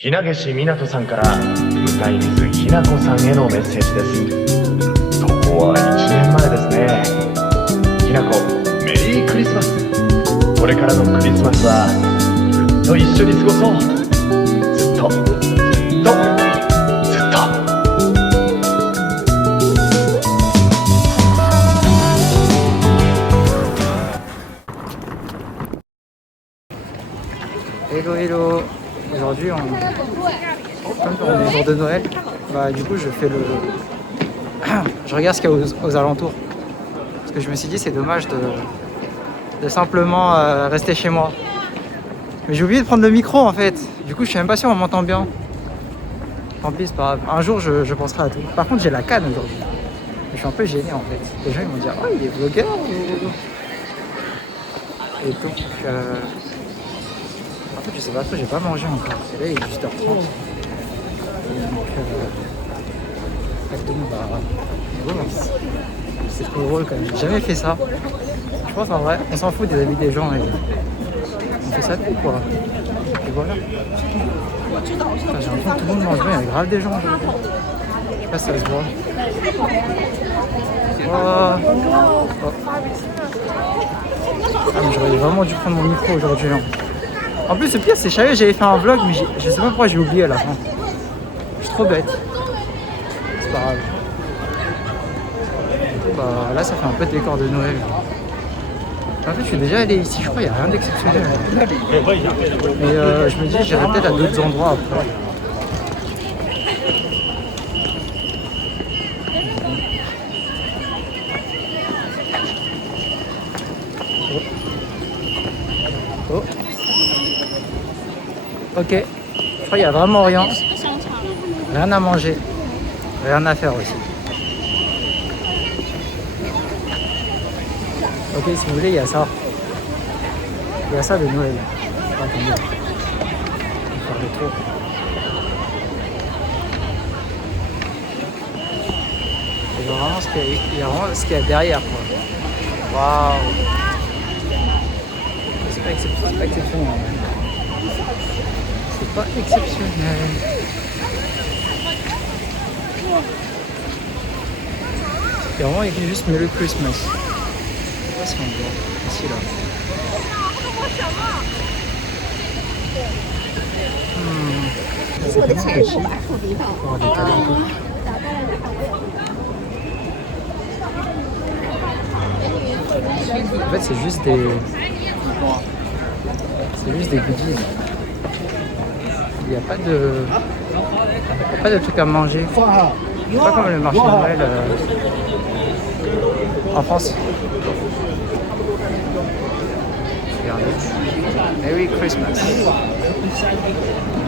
ひなげしみなとさんから歌い水ひなこさんへのメッセージです。投稿は1年前ですね。ひなこ、メリークリスマス。これからのクリスマスはずっと一緒に過ごそう。ずっとずっとずっと。Hello hello, aujourd'hui comme on est jour de Noël, bah du coup je fais le... je regarde ce qu'il y a aux alentours. Parce que je me suis dit c'est dommage de simplement rester chez moi. Mais j'ai oublié de prendre le micro en fait, du coup je suis même pas sûr on m'entend bien. Tant pis c'est pas grave, un jour je penserai à tout. Par contre j'ai la canne aujourd'hui, je suis un peu gêné en fait. Les gens ils vont dire oh il est vlogueur et donc en fait, je sais pas trop, j'ai pas mangé encore. Et là, il est 18h30. Donc, voilà. C'est trop drôle quand même. J'ai jamais fait ça. Je pense en vrai, on s'en fout des avis des gens. Et on fait ça tout quoi. Et voilà. Putain, j'ai l'impression que tout le monde mange bien. Il y a grave des gens. Je sais pas si ça se voit. Oh. Ah, mais j'aurais vraiment dû prendre mon micro aujourd'hui. Hein. En plus, le pire, c'est que j'avais fait un vlog, mais je sais pas pourquoi j'ai oublié à la fin. Je suis trop bête. C'est pas grave. Bah, là, ça fait un peu de décor de Noël. En fait, je suis déjà allé ici, je crois qu'il n'y a rien d'exceptionnel. Mais je me dis, j'irai peut-être à d'autres endroits après. Oh. Ok, je crois qu'il n'y a vraiment rien. Rien à manger. Rien à faire aussi. Ok, si vous voulez, il y a ça. Il y a ça de Noël. Attendez. Je vais faire le tour. Il y a vraiment ce qu'il y a derrière. Waouh. C'est pas exceptionnel. C'est pas exceptionnel. Il y a vraiment écrit juste Merry Christmas. Je sais pas si on voit. Ici là. C'est vraiment petit. Pour avoir des cadeaux. En fait c'est juste des goodies. Il n'y a pas de trucs à manger. C'est pas comme le marché de Noël en France. Regardez. Merry Christmas.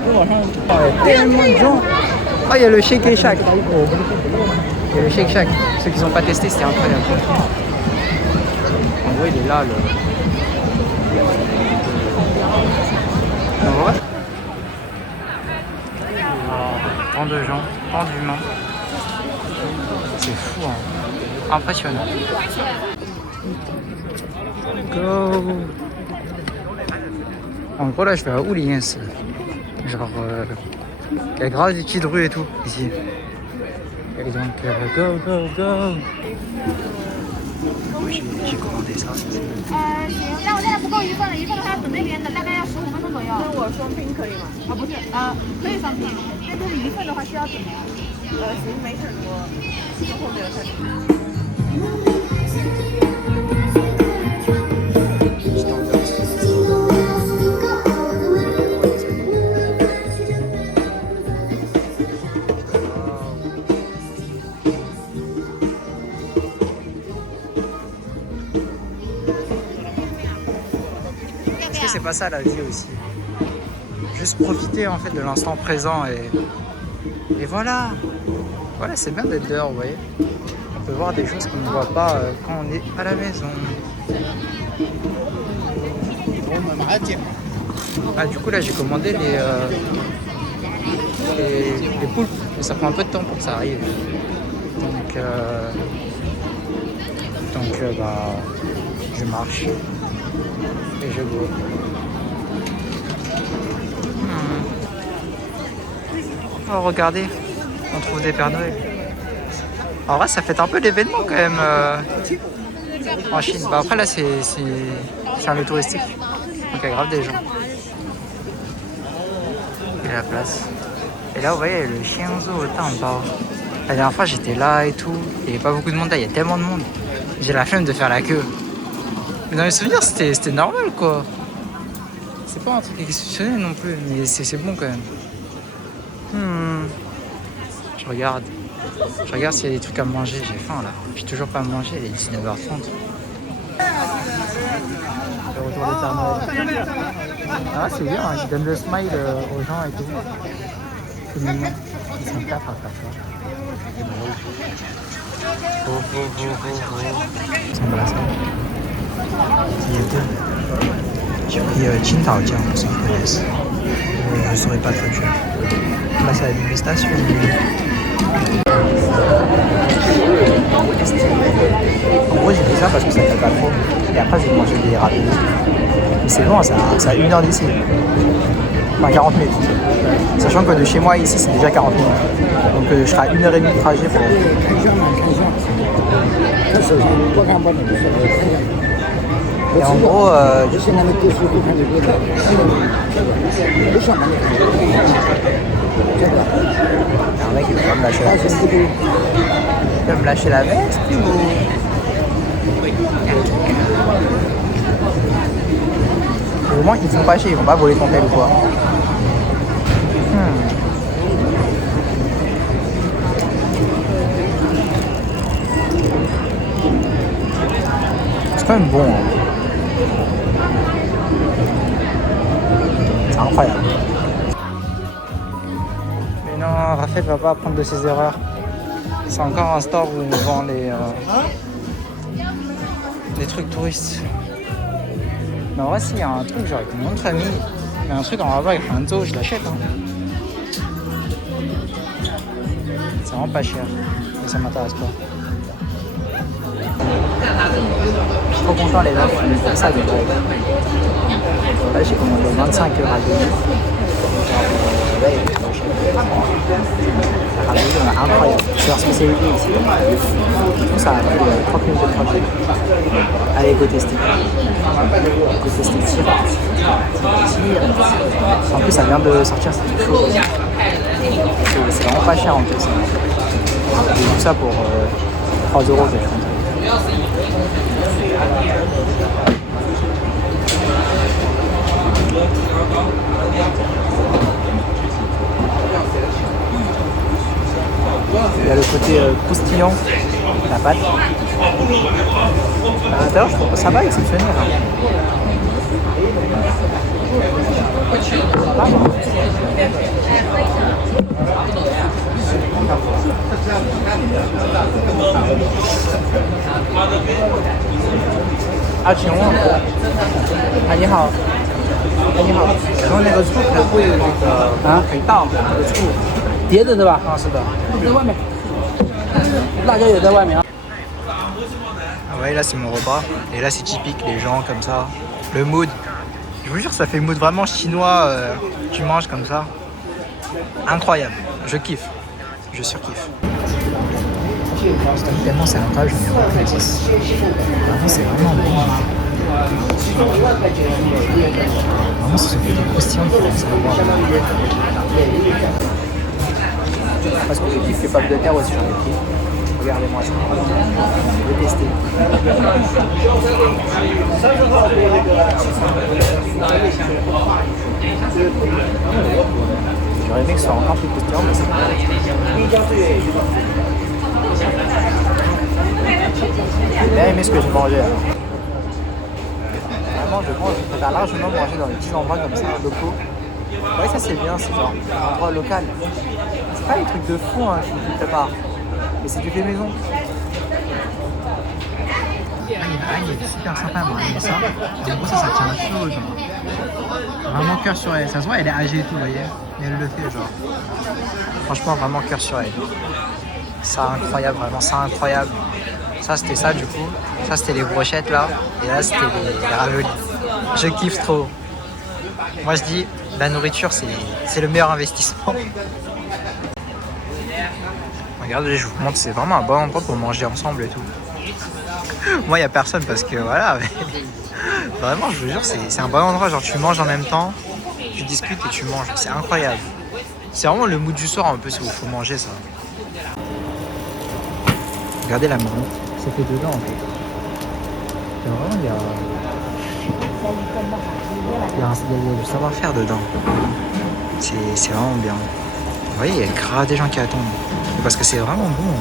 Oh, il y a tellement de gens. Oh, il y a le Shake Shack. Il y a le Shake Shack. Ceux qui n'ont pas testé, c'était incroyable. En gros, il est là. Tant de gens, tant d'humains. C'est fou, hein. Impressionnant. Go. En gros là je vais à Ouliens. Genre il y a grave des petites rues et tout ici. Et donc go. J'ai commandé ça. 但我现在不够一份了，一份的话要等那边的，大概要15分钟左右。那我双拼可以吗？啊，不是，可以双拼，但是一份的话需要等呀。行，没事，我之后给了他。Est-ce que c'est pas ça la vie aussi? Juste profiter en fait de l'instant présent et voilà. Voilà, c'est bien d'être dehors, vous voyez. On peut voir des choses qu'on ne voit pas quand on est à la maison. Ah, du coup là j'ai commandé les poulpes, mais ça prend un peu de temps pour que ça arrive. Donc bah je marche et je go. Oh, regardez, on trouve des Pères Noël. En vrai, ça fait un peu l'événement quand même en Chine. Bah, après, là, c'est un lieu touristique. Donc, il y a grave des gens. Et la place. Et là, vous voyez, le Xiangzhou Tanbao. La dernière fois, j'étais là et tout. Il n'y avait pas beaucoup de monde là, il y a tellement de monde. J'ai la flemme de faire la queue. Mais dans mes souvenirs, c'était normal, quoi. C'est pas un truc exceptionnel non plus, mais c'est bon quand même. Je regarde s'il y a des trucs à manger. J'ai faim là. J'ai toujours pas mangé, il est 19h30. Le retour des Pères Noël. Ah, c'est bien, hein, ils donnent le smile aux gens et tout. C'est mignon. Ils sont quatre à faire ça. C'est drôle. Ils s'embrassent. Il y a deux. J'ai pris Qingdaojiang pour ceux qui connaissent. Je ne saurais pas traduire. Là, c'est la dégustation. En gros, j'ai pris ça parce que ça ne fait pas trop. Et après, j'ai mangé des ravioli. Mais c'est loin, ça a 1 heure d'ici. Enfin, 40 minutes. Sachant que de chez moi, ici, c'est déjà 40 minutes. Donc, je serai à 1h30 de trajet pour... Et en gros, un mec qui va me lâcher la veste. Il va me lâcher la veste au moins, ils ne font pas chier, ils vont pas voler ton tel ou quoi. C'est quand même bon. Hein. C'est incroyable. Mais non, Raphaël va pas apprendre de ses erreurs. C'est encore un store où on vend les trucs touristes. Mais en vrai, s'il y a un truc genre avec mon nom de famille, mais un truc en rapport avec Hanzhou, je l'achète. Hein. C'est vraiment pas cher, mais ça m'intéresse pas. Je suis trop content les meufs, ils font ça des vrais. Là j'ai commandé 25 € à ravioli, on a incroyable. C'est leur spécialité ici. Du coup ça a pris 30 minutes de trajet. Allez, go tester. Go tester direct. En plus ça vient de sortir, c'est tout chaud. C'est vraiment pas cher en plus. J'ai vu ça pour 3 € quelque chose. Il y a le côté croustillant, la pâte. À l'intérieur, je trouve que ça va exceptionnel.啊，请问，啊你好，你好，请问那个醋可不可以那个可以倒那个醋？碟子是吧？啊，是的。在外面，辣椒也在外面啊。 Ouais, là c'est mon repas. Et là c'est typique, les gens comme ça. Le mood. Je vous jure, ça fait mood vraiment chinois. Tu manges comme ça. Incroyable. Je kiffe. Je surkiffe. Tellement c'est incroyable, je me rappelle. Vraiment, c'est vraiment bon. Vraiment, c'est ce côté croustillant qui fait ça. Parce que je kiffe les pommes de terre aussi, j'en ai pris. Regardez-moi ça. Je vais tester. J'aurais aimé que ce soit encore plus croustillant, mais c'est pas. J'ai bien aimé ce que j'ai mangé. Alors. Vraiment, je préfère largement manger dans des petits endroits comme ça, locaux. Ouais, ça c'est bien, c'est genre un endroit local. C'est pas les trucs de fou hein, qui préparent, mais c'est du fait maison. Il est super sympa, moi, j'aime ça. En gros, ça tient chaud, genre. Vraiment cœur sur elle. Ça se voit, elle est âgée et tout, vous voyez. Mais elle le fait, genre. Franchement, vraiment cœur sur elle. Ça, incroyable, vraiment, ça, incroyable. Ça, c'était ça, du coup. Ça, c'était les brochettes, là. Et là, c'était les raviolis. Je kiffe trop. Moi, je dis, la nourriture, c'est le meilleur investissement. Regardez, je vous montre, c'est vraiment un bon endroit pour manger ensemble et tout. Moi, il n'y a personne parce que voilà. Mais... Vraiment, je vous jure, c'est un bon endroit. Genre, tu manges en même temps, tu discutes et tu manges. C'est incroyable. C'est vraiment le mood du soir un peu, il faut manger ça. Regardez la marmite, c'est fait dedans en fait. Vraiment, il y a du savoir-faire dedans. C'est vraiment bien. Vous voyez, il y a grave des gens qui attendent. Parce que c'est vraiment bon.